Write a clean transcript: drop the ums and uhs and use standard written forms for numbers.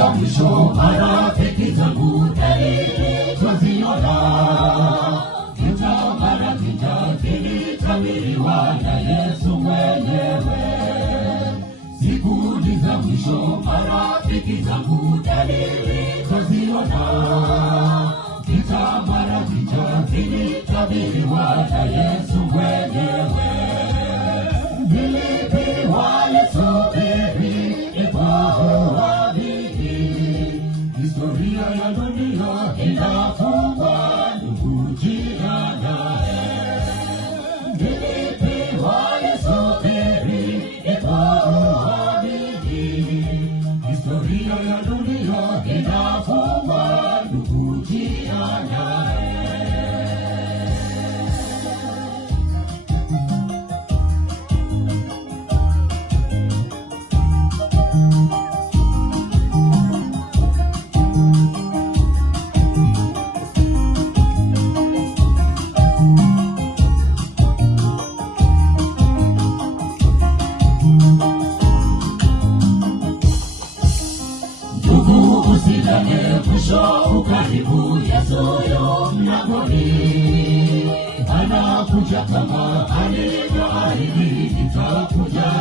za mwisho, marafiki zangu, dalili twaziona. Vita mara vita vilitabiriwa na Yesu mwenyewe. Siku za mwisho, marafiki zangu, dalili twaziona. Vita mara vita vilitabiriwa na Yesu mwenyewe. Nilipewa Yesu historia ya dunia inafungwa, ndugu jiandae. Nilipewa Yesu historia ya dunia inafungwa, ndugu jiandae. Usilale mwisho ukaribu, Yesu yu mlangoni. Anakuja kama alivyoahidi, nitakuja